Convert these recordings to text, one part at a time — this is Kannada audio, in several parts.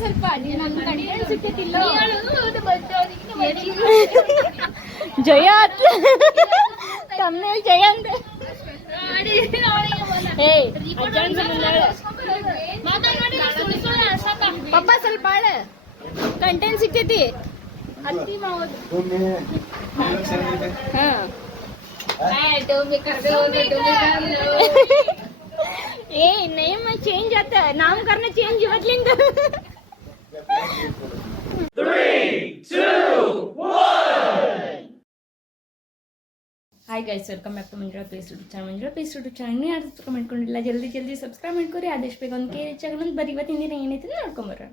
ಸ್ವಲ್ಪ ಜಯ ತಮ್ಮನೇಲಿ ಜಯ ಅಂತೆ ಪಪ್ಪ ಸ್ವಲ್ಪ ಬಾಳ ಕಂಟೆಂಟ್ ಸಿಕ್ತೈತಿ ಅತ್ತಿ ಮಾವದು ಏ ನೇಮ್ ಚೇಂಜ್ ಆತ ನಾಮಕರಣ ಚೇಂಜ್ ಇವತ್ಲಿಂದ hi guys welcome back to Manjula pace YouTube channel. Manjula pace YouTube channel ಇನ್ನೂ ಯಾರು ಸಬ್ಸ್ಕ್ರೈಬ್ ಮಾಡ್ಕೊಂಡಿಲ್ಲ ಜಲ್ದಿ ಸಬ್ಸ್ಕ್ರೈಬ್ ಮಾಡ್ಕೊರಿ. ಆದಷ್ಟು ಬೇಗ ಒಂದು ಕೇಳಿ ಚಾನಲ್ ಬರೀ ಇವತ್ತಿನ ದಿನ ಏನೈತೆ ನೋಡ್ಕೊಂಬರ್ರಿ.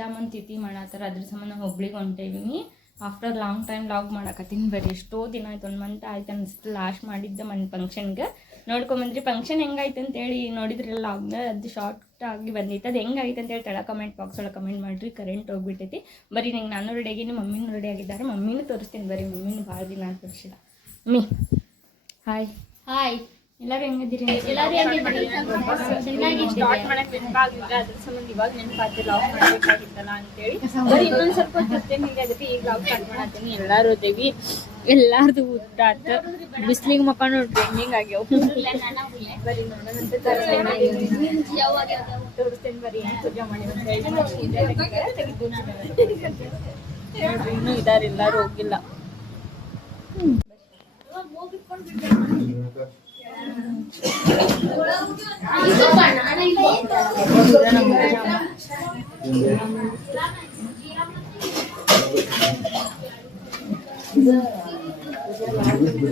ಜಾಮೂನ್ ತಿಥಿ ಮಾಡತ್ತಾರ, ಅದ್ರ ಸಂಬಂಧ ಹುಬ್ಳಿಗೆ ಹೊಂಟೇವಿನಿ. ಆಫ್ಟರ್ ಲಾಂಗ್ ಟೈಮ್ ಲಾಗ್ ಮಾಡಕತ್ತೀನಿ. ಬರೀ ಎಷ್ಟೋ ದಿನ ಆಯ್ತು, 1 ಮಂತ್ ಆಯ್ತು ಅನಿಸ್ತು ಲಾಸ್ಟ್ ಮಾಡಿದ್ದೆ ಫಂಕ್ಷನ್ಗೆ. ನೋಡ್ಕೊಂಬಂದ್ರಿ ಫಂಕ್ಷನ್ ಹೆಂಗಾಯ್ತು ಅಂತೇಳಿ ನೋಡಿದ್ರಲ್ಲ ಲಾಗ್ನ. ಅದು ಶಾರ್ಟ್ ಆಗಿ ಬಂದೈತೆ. ಅದು ಹೆಂಗಾಯ್ತು ಅಂತೇಳಿ ತಳ ಕಮೆಂಟ್ ಬಾಕ್ಸ್ ಒಳಗೆ ಕಮೆಂಟ್ ಮಾಡಿರಿ. ಕರೆಂಟ್ ಹೋಗ್ಬಿಟ್ಟೈತಿ. ಬರೀ ನಂಗೆ ನಾನು ರೆಡಿ ಆಗಿನಿ, ಮಮ್ಮಿನೂ ರೆಡಿ ಆಗಿದ್ದಾರೆ. ಮಮ್ಮಿನೂ ತೋರಿಸ್ತೀನಿ ಬರೀ. ಮಮ್ಮಿನೂ ಭಾಳ ದಿನ ಅಂತ ತೋರಿಸಿಲ್ಲ. ಮಮ್ಮಿ ಹಾಯ್ ಹಾಯ್, ಎಲ್ಲರೂ ಹೆಂಗಿದ್ದೀರಿ? ಸ್ಟಾರ್ಟ್ ಮಾಡಕ್ಕೆ ನೆನಪಾಗಿಲ್ಲ, ಅದ್ರ ಸಂಬಂಧ ಇವಾಗ ನೆನಪಾಗ್ತಿಲ್ಲ ಲಾಗ್ ಮಾಡಬೇಕಾಗಿತ್ತಲ್ಲ ಅಂತೇಳಿ ಬರೀ ಇನ್ನೊಂದು ಸ್ವಲ್ಪ ಜೊತೆ ಹಿಂಗೆ ಅದಕ್ಕೆ ಈಗ ಲಾಗ್ ಸ್ಟಾರ್ಟ್ ಮಾಡತ್ತೀನಿ. ಎಲ್ಲರೂ ಅದೇವಿ, ಎಲ್ಲಾರ್ದು ಊಟ ಆತ. ಬಿಸ್ಲಿಗೆ ಮಕ್ಕ ನೋಡ್ರಿ ಹೆಂಗ್ ಆಗ್ಯಾವ. ಬರೀ ನೋಡೋಣಂತ ತೋರಿಸ್ತೇನೆ ಬರೀ ಏನು ಪೂಜೆ ಮಾಡಿ ನೋಡ್ರಿ. ಇನ್ನೂ ಇದಾರೆ, ಎಲ್ಲರೂ ಹೋಗಿಲ್ಲ.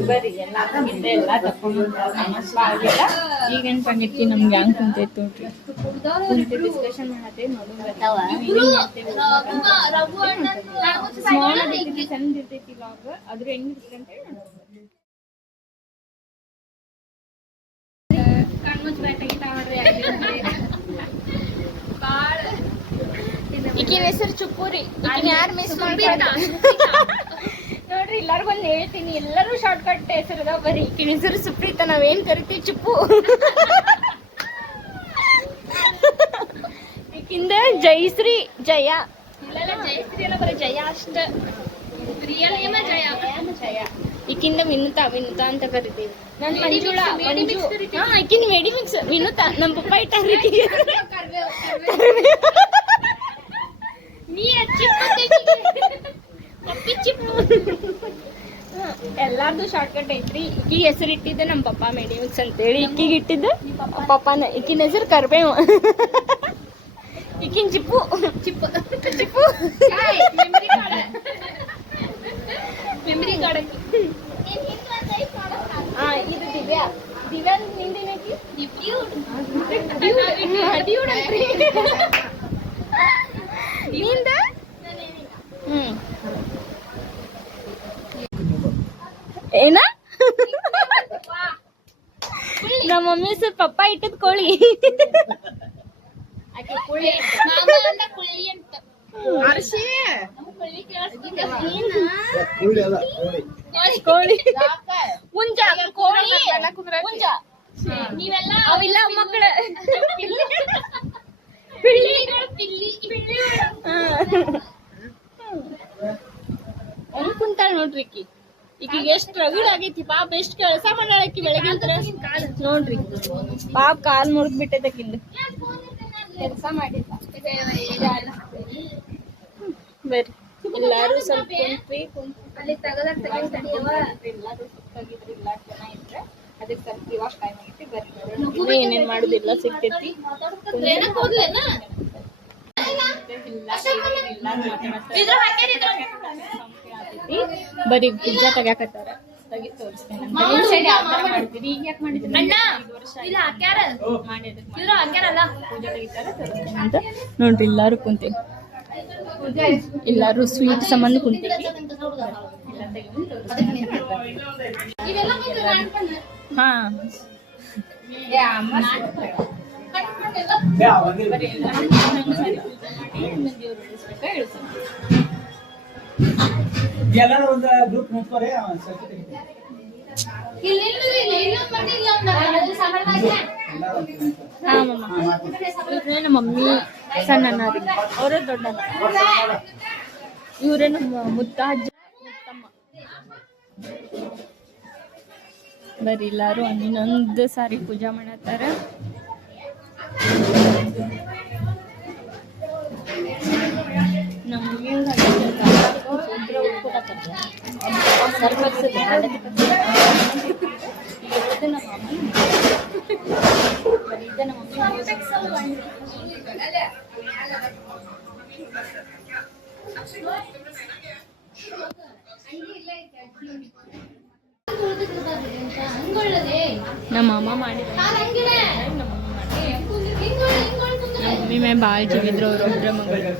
ಬರೀ ಎಲ್ಲ ತಕೊಂಡ್ ಆಗಿಲ್ಲ. ಈಗೇನ್ ಪಂಡಿತ್ತಿ ನಮ್ಗೆ ಹಂಗ್ ಕುಂತೈತಿ ನೋಡ್ರಿ. ಕುಂತಿ ಡಿಸ್ಕಷನ್ ಮಾಡತ್ತೇವೆ. ಸ್ಮಾಲ್ ಆಗೈತಿ, ಸಣ್ಣ ಇರ್ತೈತಿ ಲಾಗ್. ಆದ್ರೆ ಹೆಂಗಿರ್ತೈತಿ ಅಂತ ಹೇಳಿ ಈಕಿನ ಹೆಸರು ಚುಪ್ಪೂರಿ. ಯಾರು ಮಿಸ್ ಮಾಡ್ಬೇಡ ನೋಡ್ರಿ. ಎಲ್ಲರಿಗೂ ಒಂದು ಹೇಳ್ತೀನಿ, ಎಲ್ಲರೂ ಶಾರ್ಟ್ ಕಟ್ ಹೆಸರು ಅದಾವ. ಬರೀ ಈಕಿನ ಹೆಸರು ಸುಪ್ರೀತ, ನಾವೇನ್ ಕರಿತೀವಿ ಚುಪ್ಪು. ಈಕಿಂದ ಜಯಶ್ರೀ, ಜಯ. ಇಲ್ಲೆಲ್ಲ ಜಯಶ್ರೀ ಎಲ್ಲ ಬರೀ ಜಯ ಅಷ್ಟ. ರಿಯಲ್ ನೇಮ ಜಯ. ಈಕಿಂದ ವಿನುತಾ ಅಂತ ಕರಿತೀವಿ. ನಾನು ಮಂಜುಳಾ, ಮಂಜು. ಈಕಿನ ಮೆಡಿ ಮಿಕ್ಸ್ ವಿನುತಾ. ನಮ್ಮ ಪಪ್ಪ ಇಟ್ಟಾರ ಎಲ್ಲಾರ್ದು ಶಾರ್ಟ್ ಕಟ್ ಐತ್ರಿ. ಈಕಿ ಹೆಸರು ಇಟ್ಟಿದ್ದೆ ನಮ್ಮ ಪಪ್ಪ ಮೆಡಿ ಮಿಕ್ಸ್ ಅಂತೇಳಿ. ಈಕಿಗೆ ಇಟ್ಟಿದ್ದ ಪಪ್ಪನ. ಈಕಿನ ಹೆಸರು ಕರ್ಬೇವು. ಈಕಿನ ಚಿಪ್ಪು ಚಿಪ್ಪು ಚಿಪ್ಪು ಮೆಮರಿ ಕಾರ್ಡ್. ಇದು ದಿವ್ಯಾ. ದಿವ್ಯಾ ನಿಂದೇನೈತಿ? ನಿಂದ ಏನ? ನಮ್ಮ ಮಮ್ಮಿ ಹೆಸರು ಪಪ್ಪ ಇಟ್ಟದ್ ಕೋಳಿ. ಕೋಳಿ ಹುಂಜ, ಕೋಳಿ ಹುಂಜ. ನೀವೆಲ್ಲ ಅವೆಲ್ಲ ಮಕ್ಕಳ ಹೆಂಗ್ ಕುಂತಾಳ ನೋಡ್ರಿ. ಈಕಿಗೆ ಎಷ್ಟು ರಗಡ್ ಆಗೈತಿ ಪಾಪ. ಎಷ್ಟು ಕೆಲಸ ಮಾಡಾಳಕಿ ಬೆಳಗ್ಗೆ ನೋಡ್ರಿ. ಪಾಪ ಕಾಲ್ ಮುರಿದ್ ಬಿಟ್ಟೈತಕಿಂದು. ಕೆಲಸ ಮಾಡಿಲ್ಲ. ಬರ್ರಿ ಎಲ್ಲಾರು ಸ್ವಲ್ಪ ಕುಂತ್ರಿ. ಎಲ್ಲಾರು ಸುತ್ತಾಗಿದ್ರಿ, ಎಲ್ಲಾ ಜನ ಇದ್ರೆ ಅದಕ್ಕೆ ಸ್ವಲ್ಪ ಇವಾಗ ಟೈಮ್ ಆಗೈತಿ. ಬರ್ರಿ ಏನೇನ್ ಮಾಡುದಿಲ್ಲ ಸಿಗ್ತೈತಿ. ಬರೀ ಪಿಜ್ಜಾ ತೆಗ್ಯಾಕತ್ತಾರ. ತೆಗಿ ತೋರಿಸ್ತೇನೆ. ಮಾಡ್ತೀರಿ ಈಗ ಯಾಕೆ ಮಾಡಿದ್ರಿ? ಪೂಜೆ ತೆಗಿತಾರ ತೋರಿಸ್ತೇನೆ ಅಂತ ನೋಡ್ರಿ. ಎಲ್ಲಾರು ಕುಂತೀವಿ, ಎಲ್ಲಾರು ಸ್ವೀಟ್ ಸಂಬಂಧ ಕುಂತೀವಿ. ಹಾ ಒಂದು ಗ್ರೂಪ್ ನಿಂತ್ಕೋರಿ. ನಮ್ಮ ಮಮ್ಮಿ, ಸಣ್ಣ ಅವರೇ ದೊಡ್ಡ ಇವರೇ ನಮ್ಮ ಮುತ್ತಮ್ಮ ಬರೀ ಎಲ್ಲಾರು ಇನ್ನೊಂದು ಸಾರಿ ಪೂಜಾ ಮಾಡತ್ತಾರ. ನಮ್ಮ ನಮ್ಮ ಅಮ್ಮ ಮಾಡಿದ್ರು. ನಮ್ಮ ಮಮ್ಮಿ ಮೇ ಭಾಳ ಜೀವಿದ್ರು ಅವ್ರು ಒಬ್ಬರ ಮಗಳು.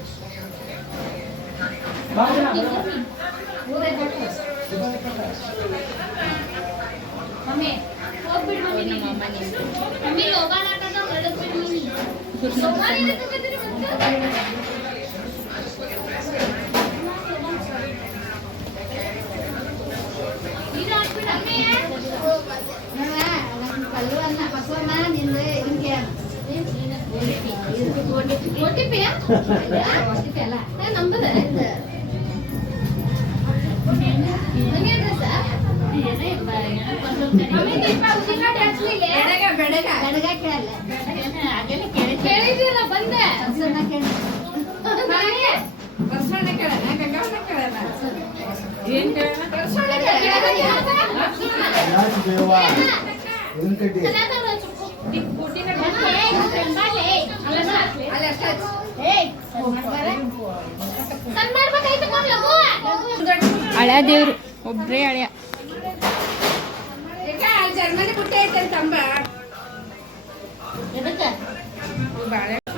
ಹಳೆಯ ದೇವ್ರು ಒಬ್ರೇ ಹಳೆಯ.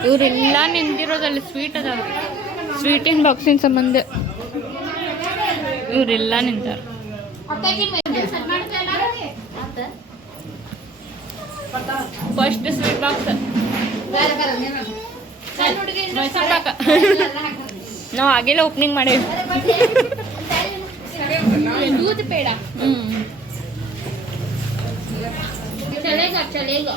ಇವರೆಲ್ಲ ನಿಂತಿರೋದಲ್ಲಿ ಸ್ವೀಟ್ ಅದಾವ. ಸ್ವೀಟಿನ ಬಾಕ್ಸಿನ ಸಂಬಂಧ ಇವರೆಲ್ಲ ನಿಂತಾರ. ಫಸ್ಟ್ ಸ್ವೀಟ್ ಬಾಕ್ಸ್ ನಾವು ಆಗಿಲ್ಲ ಓಪನಿಂಗ್ ಮಾಡೇವಿ. दूध पेड़ा चलेगा चलेगा.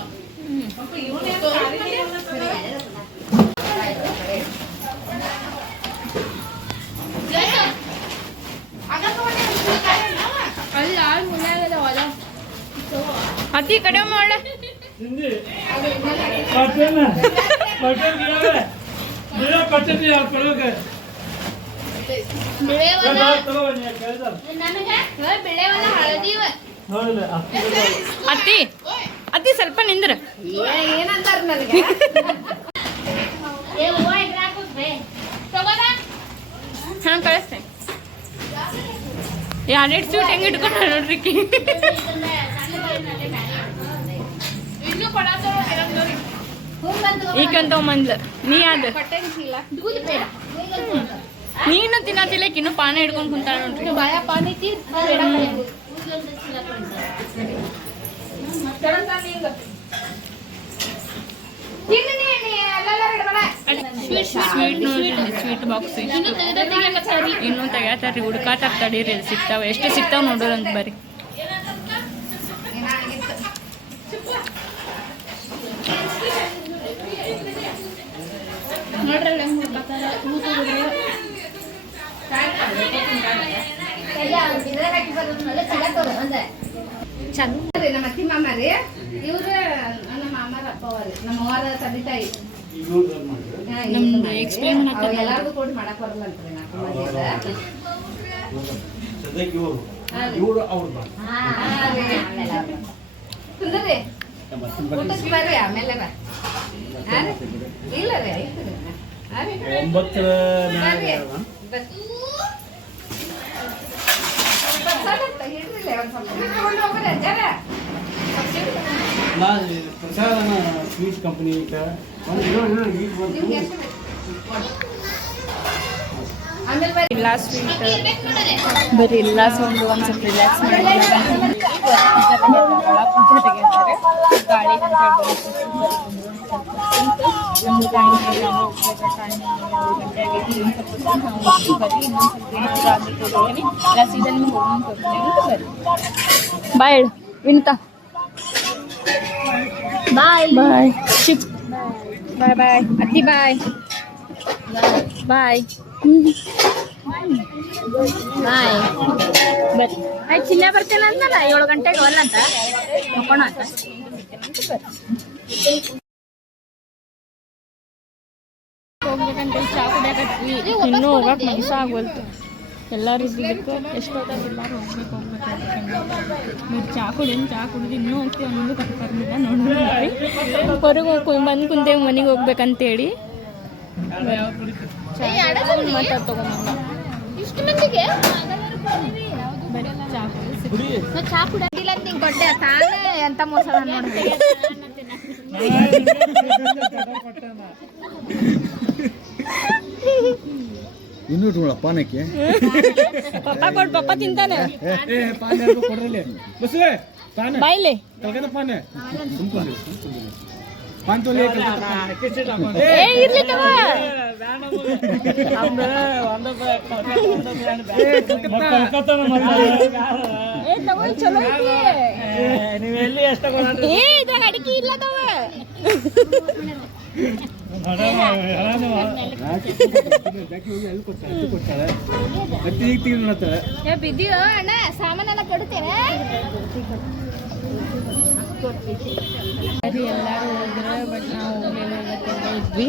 अति कड़े माड़ ಅತ್ತಿ ಅತ್ತಿ ಸ್ವಲ್ಪ ನಿಂದ್ರ. ಹಾ ಕಳಿಸ್ತೇನೆ. ಎರಡೆರಡು ಸ್ವೀಟ್ ಹೆಂಗೆ ಇಟ್ಕೊಂಡ ನೋಡ್ರಿ. ಈಗಂತ ಮಂದ್ಲ ನೀ ಅದ ನೀನು ತಿನ್ನತಿಲ್ಲಕ್ ಇನ್ನು ಪಾನ ಹಿಡ್ಕೊಂಡು ಕುಂತಾಳ ನೋಡ್ರಿ. ಬಾಯ ಪಾನ ಐತಿ ಸ್ವೀಟ್ ಬಾಕ್ಸ್ ಇನ್ನೂ ತೆಗ್ಯಾತಾರ್ರಿ. ಹುಡ್ಕಾತಾರ ತಡೀರಿ ಸಿಗ್ತಾವ. ಎಷ್ಟು ಸಿಗ್ತಾವ ನೋಡೋರಂತ ಬರ್ರಿ. ನೋಡ್ರಲ್ಲ ಹೆಂಗ್ ಹುಡ್ಕಾತಾರ. ಚಂದ್ರಿ ನಮ್ಮ ಅತ್ತಿ ಮಾಮ ರೀ. ಇವ್ರ ನಮ್ಮ ಮಾಮಾರ ಅಪ್ಪ ಅವ್ರಿ. ನಮ್ಮ ಅವ್ವಾರ ತಂದೆ ತಾಯಿ ಎಲ್ಲಾರ್ದು ಕೂಡಿ ಮಾಡಕ್ ಬರಲ್ಲ ಅಂತ್ರಿ. ಕುಂದ್ರಿ ಊಟಕ್ಕೆ ಬರ್ರಿ ಆಮೇಲೆ ಇಲ್ಲ ರೀ ಐತ್ರಿ. ಸ್ವೀಟ್ ಕಂಪನಿ ಇಲ್ಲ ಸ್ವೀಟ್ ಬರೀ ಇಲ್ಲ ಸೌಂಡು ಒಂದು ಸ್ವಲ್ಪ ರಿಲ್ಯಾಕ್ಸ್ ಮಾಡಿ ಪೂಜೆ ತೆಗಿತಾರೆ. ಗಾಳಿ ಅಂತ ನಮ್ದು ಟೈಮ್ ಗಂಟೆ ಆಗೈತಿ. ನಾವು ಬರ್ರಿ ಇನ್ನೊಂದು ಸ್ವಲ್ಪ ಏನಾದರೂ ಆಗಬೇಕು ಹೋಗಿ ಇಲ್ಲ ಸೀದನ್ ಹೋಗಿ ಬರ್ರಿ. ಬಾಯ್ ವಿನಿತಾ ಬಾಯ್ ಬಾಯ್ ಶಿಪ್ ಬಾಯ್ ಬಾಯ್ ಅತ್ತಿ ಬಾಯ್. ಬಾಯ್ ಬಾಯ್ ಬರ್ರಿ ಆಯ್ತು ಚಿನ್ನ ಬರ್ತೇನೆ ಅಂದಲ್ಲ 7 ಗಂಟೆಗೆ ಅಲ್ಲಂತ ನೋಡೋಣ ಅಂತ ಹೋಗ್ಬೇಕಂತ ಚಾ ಕುಡಿಯಾಕತ್ವಿ ಇನ್ನೂ ಹೋಗಕ್ಕೆ ಮನಸ್ಸು ಆಗ್ವಲ್ತು ಎಲ್ಲರೂ ಇದ್ದಿದ್ದಕ್ಕೆ ಎಷ್ಟೊತ್ತಾಗ ಎಲ್ಲರೂ ಹೋಗ್ಬೇಕು ನೀವು ಚಾ ಕುಡಿದು ಇನ್ನೂ ಹೋಗ್ತೀವಿ ಅನ್ನೋದು ಕನ್ಫರ್ಮ್ ಇಲ್ಲ ನೋಡೋಣ ಹೊರಗೆ ಹೋಗಿ ಬಂದು ಕುಂತೇವೆ ಮನೆಗೆ ಹೋಗ್ಬೇಕಂತೇಳಿ ಮತ್ತೆ ತಗೊಂಬಂದ ಇಷ್ಟು ಮಂದಿಗೆ ಬರೀ ಚಾ ಕುಡಿ ನಾ ಚಾ ಕುಡಿಯೋದಿಲ್ಲ ಅಂತ ಹಿಂಗೆ ಕೊಟ್ಟೆ ತಾನೇ ಎಂತ ಮೋಸ ನೋಡಿ ಇನ್ನೂ ಇಟ್ಕೊಳ ಪಾನಕ್ಕೆ ಪಪ್ಪ ಕೊಡು ಪಪ್ಪ ತಿಂತಾನೆ ಕೊಡ್ರಲ್ಲಿ ಬಸ್ಸೇ ಪಾನ ಬಾಯ್ಲೆ ಕಲ್ಕತ್ತ ಪಾನ ಪಾನ್ ತೊಲೆ ಏ ಇರ್ಲಿ ತಗೋ ಏ ತಗೋ ಚಲೋ ಐತಿ ನೀವೆಲ್ಲಿ ಎಷ್ಟು ಏ ಇದ್ರಾಗ ಅಡಿಕೆ ಇಲ್ಲ ತಗೋ ಏ ಬಿದ್ದೀಯೋ ಅಣ್ಣ ಸಾಮಾನೆಲ್ಲ ಕೊಡ್ತೇನೆ ಎಲ್ಲರೂ ಹೋದ್ರೆ ಬಟ್ ನಾವು ಹೋಗ್ಲಿಲ್ಲ ಇವತ್ತೆಲ್ಲ ಇದ್ವಿ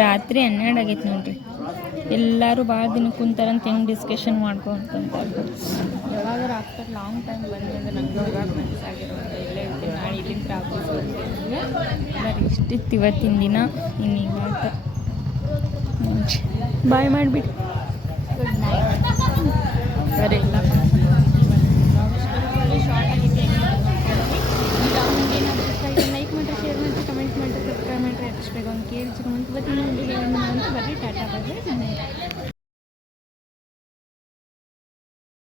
ರಾತ್ರಿ 12 ಆಗೈತೆ ನೋಡ್ರಿ ಎಲ್ಲರೂ ಭಾಳ ದಿನ ಕುಂತಾರಂತ ಹೆಂಗೆ ಡಿಸ್ಕಷನ್ ಮಾಡ್ಕೊಂತಾರೆ ಯಾವಾಗಾರ ಆಫ್ಟರ್ ಲಾಂಗ್ ಟೈಮ್ ಬಂದ್ರೆ ನಮ್ಗೆ ಹೋಗಕ್ಕೆ ಮನಸ್ಸಾಗಿರೋದು ಇಲ್ಲೇ ಇರ್ತೀನಿ ನಾಳೆ ಇಲ್ಲಿಂದ ಆಫೀಸ್ ಬರ್ತೀನಿ ಬರೀ ಇಷ್ಟಿತ್ತು ಇವತ್ತಿನ ದಿನ ಇನ್ನು ಈಗ ಬಾಯ್ ಮಾಡಿಬಿಡಿ ಗುಡ್ ನೈಟ್ ಬರೀ ಇಲ್ಲ ಶಾರ್ಟ್ ಆಗಿತ್ತು ಲೈಕ್ ಮಾಡಿರಿ ಶೇರ್ ಮಾಡಿರಿ ಕಮೆಂಟ್ ಮಾಡಿರಿ ಸಬ್ಸ್ಕ್ರೈಬ್ ಮಾಡಿರಿ ಎಷ್ಟು ಬೇಗ ಒಂದು ಕೇಳಿ ಚಿಕ್ಕ ಮುಂದೆ ಬರ್ತೀನಿ ಬರ್ರಿ ಟಾಟಾ ಬರ್ರಿ